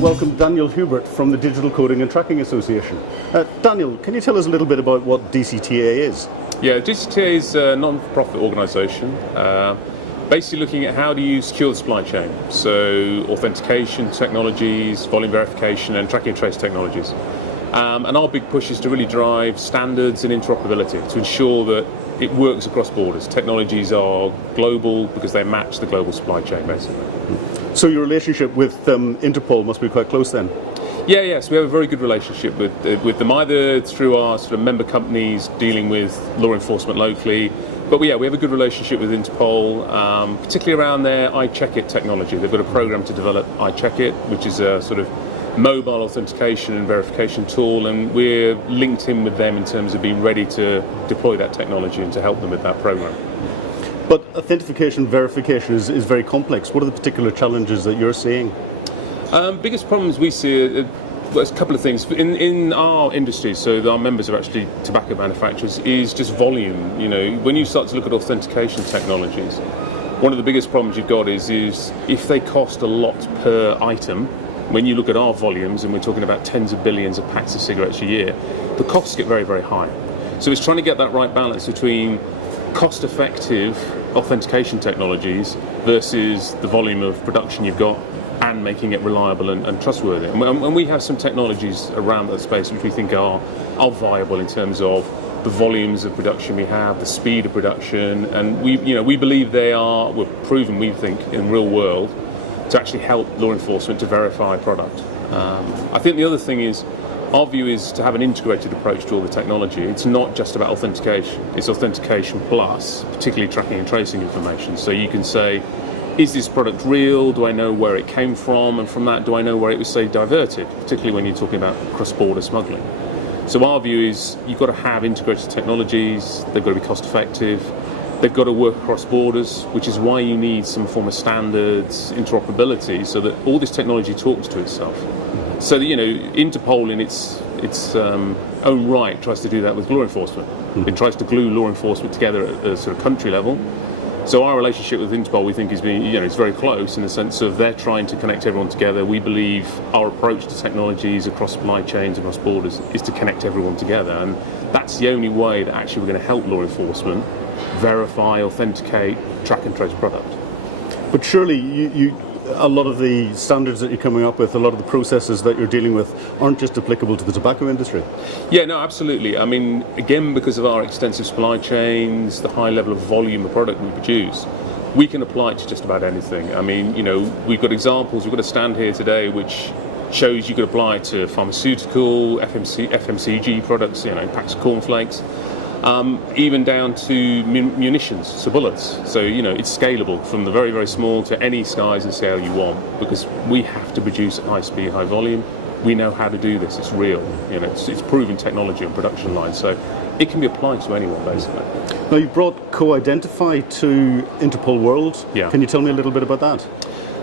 Welcome Daniel Hubert from the Digital Coding and Tracking Association. Daniel, can you tell us a little bit about what DCTA is? Yeah, DCTA is a non-profit organisation, basically looking at how do you secure the supply chain. So authentication technologies, volume verification and tracking and trace technologies. And our big push is to really drive standards and interoperability to ensure that it works across borders. Technologies are global because they match the global supply chain, basically. So your relationship with INTERPOL must be quite close then? Yes, we have a very good relationship with them, either through our sort of member companies dealing with law enforcement locally, but we have a good relationship with INTERPOL, particularly around their iCheckIt technology. They've got a program to develop iCheckIt, which is a sort of mobile authentication and verification tool, and we're linked in with them in terms of being ready to deploy that technology and to help them with that program. But authentication verification is very complex. What are the particular challenges that you're seeing? Biggest problems we see, there's a couple of things. In our industry, so our members are actually tobacco manufacturers, is just volume. You know, when you start to look at authentication technologies, one of the biggest problems you've got is if they cost a lot per item. When you look at our volumes, and we're talking about tens of billions of packs of cigarettes a year, the costs get very, very high. So it's trying to get that right balance between cost-effective authentication technologies versus the volume of production you've got and making it reliable and trustworthy. And we have some technologies around that space which we think are viable in terms of the volumes of production we have, the speed of production, and we believe we're proven, we think, in real world to actually help law enforcement to verify product. I think the other thing is, our view is to have an integrated approach to all the technology. It's not just about authentication, it's authentication plus, particularly tracking and tracing information. So you can say, is this product real? Do I know where it came from? And from that, do I know where it was, say, diverted, particularly when you're talking about cross-border smuggling? So our view is you've got to have integrated technologies, they've got to be cost-effective, they've got to work across borders, which is why you need some form of standards, interoperability, so that all this technology talks to itself. So that, Interpol in its own right tries to do that with law enforcement. It tries to glue law enforcement together at a sort of country level. So our relationship with Interpol, we think, it's very close in the sense of they're trying to connect everyone together. We believe our approach to technologies across supply chains, across borders, is to connect everyone together, and that's the only way that actually we're going to help law enforcement verify, authenticate, track and trace product. But surely a lot of the standards that you're coming up with, a lot of the processes that you're dealing with aren't just applicable to the tobacco industry. Yeah, no, absolutely. I mean, again, because of our extensive supply chains, the high level of volume of product we produce, we can apply it to just about anything. I mean, we've got examples, we've got a stand here today which shows you could apply it to pharmaceutical, FMCG products, packs of cornflakes, even down to munitions, so bullets. So, it's scalable from the very, very small to any size and scale you want, because we have to produce at high speed, high volume. We know how to do this, it's real. It's proven technology on production lines, so it can be applied to anyone, basically. Now, you brought Co-Identify to Interpol World. Yeah. Can you tell me a little bit about that?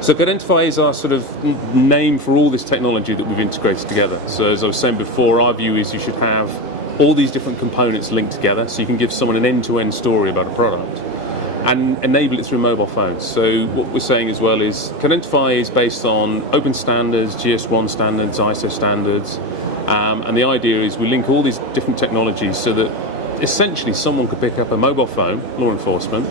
So Co-Identify is our sort of name for all this technology that we've integrated together. So as I was saying before, our view is you should have all these different components linked together, so you can give someone an end-to-end story about a product and enable it through mobile phones. So what we're saying as well is Co-Identify is based on open standards, GS1 standards, ISO standards, and the idea is we link all these different technologies so that essentially someone could pick up a mobile phone, law enforcement,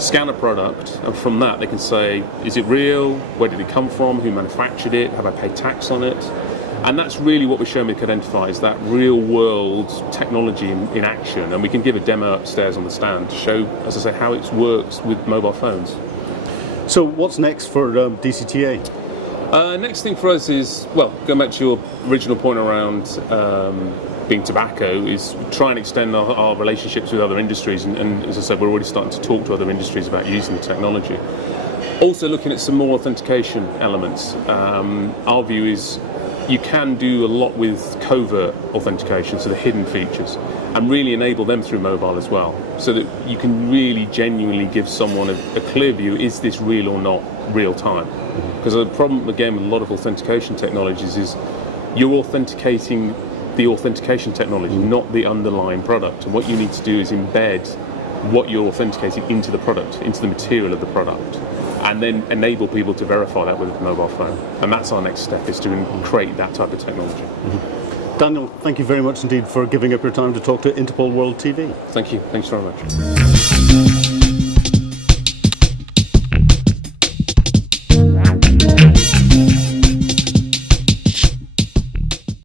scan a product, and from that they can say, is it real? Where did it come from? Who manufactured it? Have I paid tax on it? And that's really what we're showing with Co-Identify, is that real-world technology in action. And we can give a demo upstairs on the stand to show, as I say, how it works with mobile phones. So what's next for DCTA? Next thing for us is, going back to your original point around being tobacco, is try and extend our relationships with other industries. And as I said, we're already starting to talk to other industries about using the technology. Also looking at some more authentication elements. Our view is you can do a lot with covert authentication, so the hidden features, and really enable them through mobile as well, so that you can really genuinely give someone a clear view, is this real or not real time? Because the problem, again, with a lot of authentication technologies is you're authenticating the authentication technology, not the underlying product. And what you need to do is embed what you're authenticating into the product, into the material of the product, and then enable people to verify that with a mobile phone. And that's our next step, is to create that type of technology. Daniel, thank you very much indeed for giving up your time to talk to Interpol World TV. Thank you. Thanks very much.